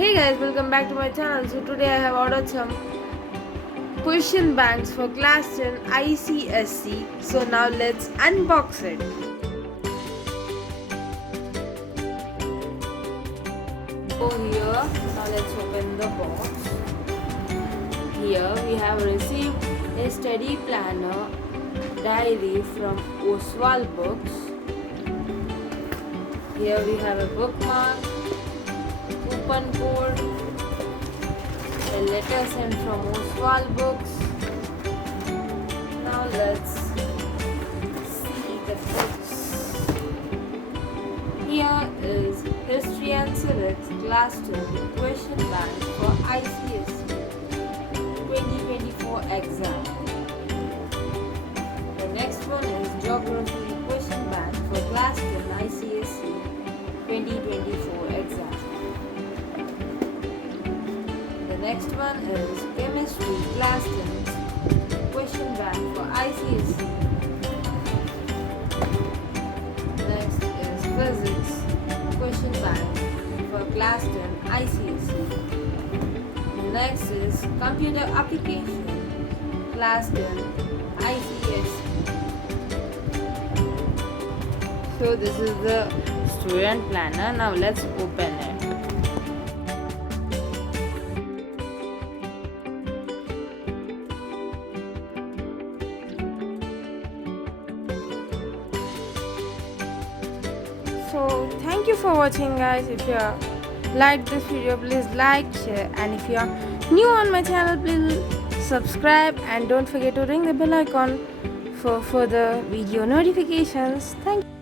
Hey guys, welcome back to my channel. So today I have ordered some question banks for class 10 Icse. So now let's unbox it. So here, now let's open the box. Here we have received a study planner diary from Oswaal books. Here we have a bookmark, coupon code, a letter sent from Oswaal books. Now let's see the books. Here is History and Civics Class 10 Question Bank for Icse 2024 exam. The next one is Geography Question Bank for Class 10 Icse 2024 exam. The next one is Chemistry Class 10 Question Bank for Icse. Next is Physics Question Bank for Class 10 Icse. Next is Computer Application Class 10 Icse. So this is the student planner. Now let's open it. So thank you for watching guys. If you liked this video, please like, share, and if you are new on my channel, please subscribe and don't forget to ring the bell icon for further video notifications. Thank you.